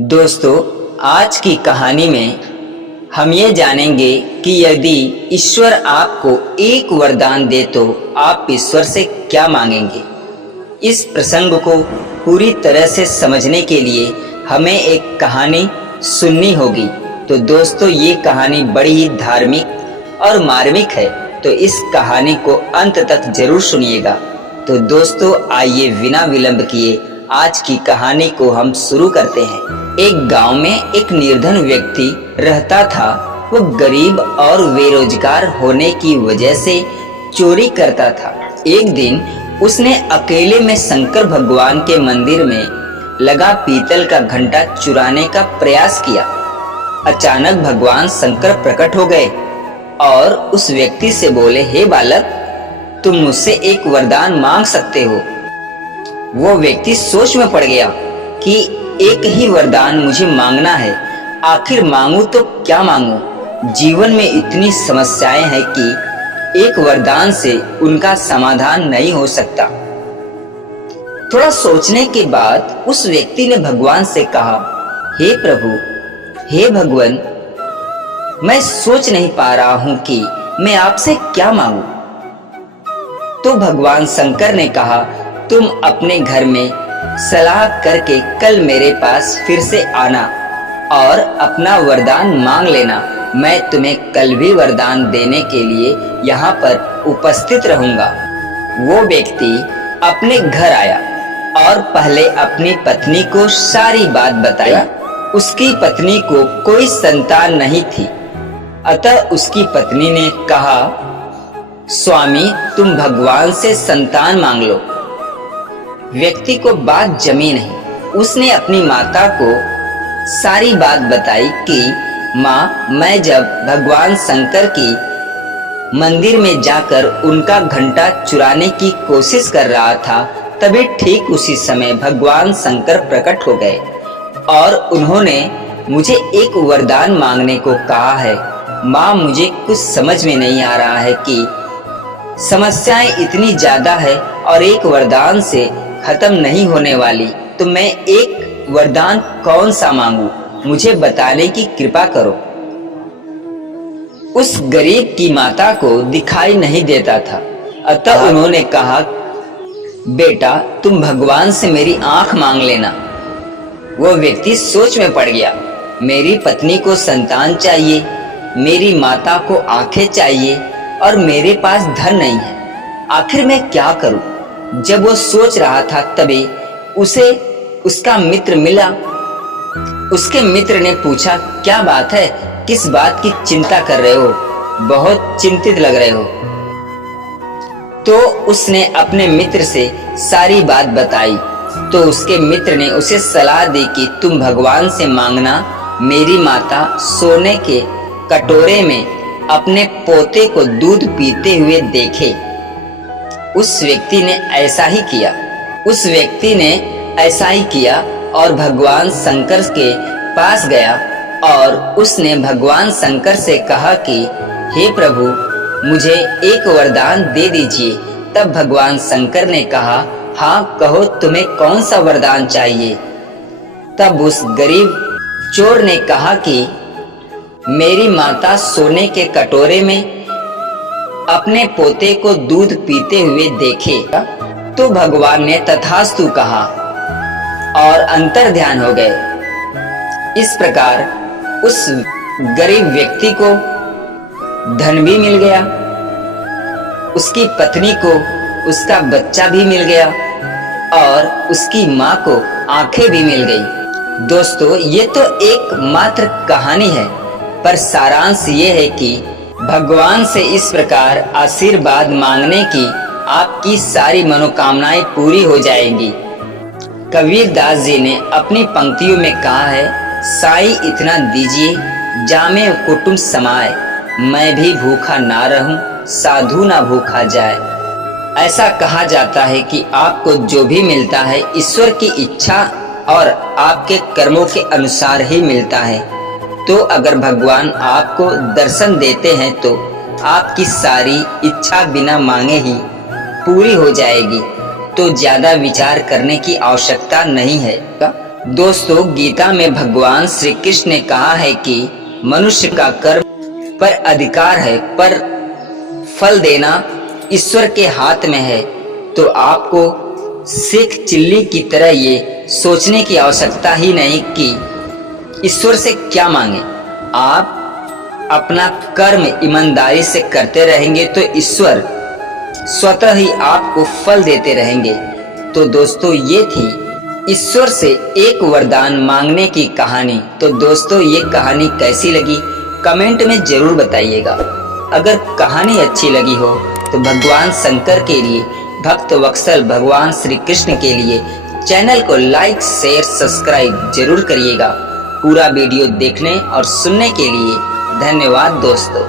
दोस्तों, आज की कहानी में हम ये जानेंगे कि यदि ईश्वर आपको एक वरदान दे तो आप ईश्वर से क्या मांगेंगे। इस प्रसंग को पूरी तरह से समझने के लिए हमें एक कहानी सुननी होगी। तो दोस्तों, ये कहानी बड़ी ही धार्मिक और मार्मिक है, तो इस कहानी को अंत तक जरूर सुनिएगा। तो दोस्तों, आइए बिना विलंब किए आज की कहानी को हम शुरू करते हैं। एक गांव में एक निर्धन व्यक्ति रहता था। वो गरीब और बेरोजगार होने की वजह से चोरी करता था। एक दिन उसने अकेले में शंकर भगवान के मंदिर में लगा पीतल का घंटा चुराने का प्रयास किया। अचानक भगवान शंकर प्रकट हो गए और उस व्यक्ति से बोले, हे बालक, तुम मुझसे एक वरदान मांग सकते हो। वो व्यक्ति सोच में पड़ गया कि एक ही वरदान मुझे मांगना है, आखिर मांगू तो क्या मांगू। जीवन में इतनी समस्याएं हैं कि एक वरदान से उनका समाधान नहीं हो सकता। थोड़ा सोचने के बाद उस व्यक्ति ने भगवान से कहा, हे प्रभु, हे भगवान, मैं सोच नहीं पा रहा हूं कि मैं आपसे क्या मांगू। तो भगवान शंकर ने कहा, तुम अपने घर में सलाह करके कल मेरे पास फिर से आना और अपना वरदान मांग लेना। मैं तुम्हें कल भी वरदान देने के लिए यहाँ पर उपस्थित रहूंगा। वो व्यक्ति अपने घर आया और पहले अपनी पत्नी को सारी बात बताई। उसकी पत्नी को कोई संतान नहीं थी, अतः उसकी पत्नी ने कहा, स्वामी, तुम भगवान से संतान मांग लो। व्यक्ति को बात जमी नहीं। उसने अपनी माता को सारी बात बताई कि माँ, मैं जब भगवान शंकर की मंदिर में जाकर उनका घंटा चुराने की कोशिश कर रहा था, तभी ठीक उसी समय भगवान शंकर प्रकट हो गए और उन्होंने मुझे एक वरदान मांगने को कहा है। माँ, मुझे कुछ समझ में नहीं आ रहा है कि समस्याएं इतनी ज्यादा है और एक वरदान से खत्म नहीं होने वाली, तो मैं एक वरदान कौन सा मांगू, मुझे बताने की कृपा करो। उस गरीब की माता को दिखाई नहीं देता था, अतः उन्होंने कहा, बेटा, तुम भगवान से मेरी आंख मांग लेना। वो व्यक्ति सोच में पड़ गया। मेरी पत्नी को संतान चाहिए, मेरी माता को आंखें चाहिए और मेरे पास धन नहीं है, आखिर मैं क्या करूं। जब वो सोच रहा था तभी उसे उसका मित्र मिला। उसके मित्र ने पूछा, क्या बात है, किस बात की चिंता कर रहे हो, बहुत चिंतित लग रहे हो। तो उसने अपने मित्र से सारी बात बताई। तो उसके मित्र ने उसे सलाह दी कि तुम भगवान से मांगना, मेरी माता सोने के कटोरे में अपने पोते को दूध पीते हुए देखे। उस व्यक्ति ने ऐसा ही किया और भगवान शंकर के पास गया और उसने भगवान शंकर से कहा कि हे प्रभु, मुझे एक वरदान दे दीजिए। तब भगवान शंकर ने कहा, हाँ कहो, तुम्हें कौन सा वरदान चाहिए। तब उस गरीब चोर ने कहा कि मेरी माता सोने के कटोरे में अपने पोते को दूध पीते हुए देखे। तो भगवान ने तथास्तु कहा और अंतर ध्यान हो गए। इस प्रकार उस गरीब व्यक्ति को धन भी मिल गया, उसकी पत्नी को उसका बच्चा भी मिल गया और उसकी माँ को आंखें भी मिल गई। दोस्तों, ये तो एक मात्र कहानी है, पर सारांश ये है कि भगवान से इस प्रकार आशीर्वाद मांगने की आपकी सारी मनोकामनाएं पूरी हो जाएंगी। कबीर दास जी ने अपनी पंक्तियों में कहा है, साईं इतना दीजिए जामे कुटुंब समाए, मैं भी भूखा ना रहूं, साधु ना भूखा जाए। ऐसा कहा जाता है कि आपको जो भी मिलता है ईश्वर की इच्छा और आपके कर्मों के अनुसार ही मिलता है। तो अगर भगवान आपको दर्शन देते हैं तो आपकी सारी इच्छा बिना मांगे ही पूरी हो जाएगी। तो ज्यादा विचार करने की आवश्यकता नहीं है। दोस्तों, गीता में भगवान श्री कृष्ण ने कहा है कि मनुष्य का कर्म पर अधिकार है, पर फल देना ईश्वर के हाथ में है। तो आपको सिर्फ चिल्ली की तरह ये सोचने की आवश्यकता ही नहीं कि ईश्वर से क्या मांगे। आप अपना कर्म ईमानदारी से करते रहेंगे तो ईश्वर स्वतः ही आपको फल देते रहेंगे। तो दोस्तों, ये थी ईश्वर से एक वरदान मांगने की कहानी। तो दोस्तों, ये कहानी कैसी लगी कमेंट में जरूर बताइएगा। अगर कहानी अच्छी लगी हो तो भगवान शंकर के लिए, भक्त वत्सल भगवान श्री कृष्ण के लिए चैनल को लाइक शेयर सब्सक्राइब जरूर करिएगा। पूरा वीडियो देखने और सुनने के लिए धन्यवाद दोस्तों।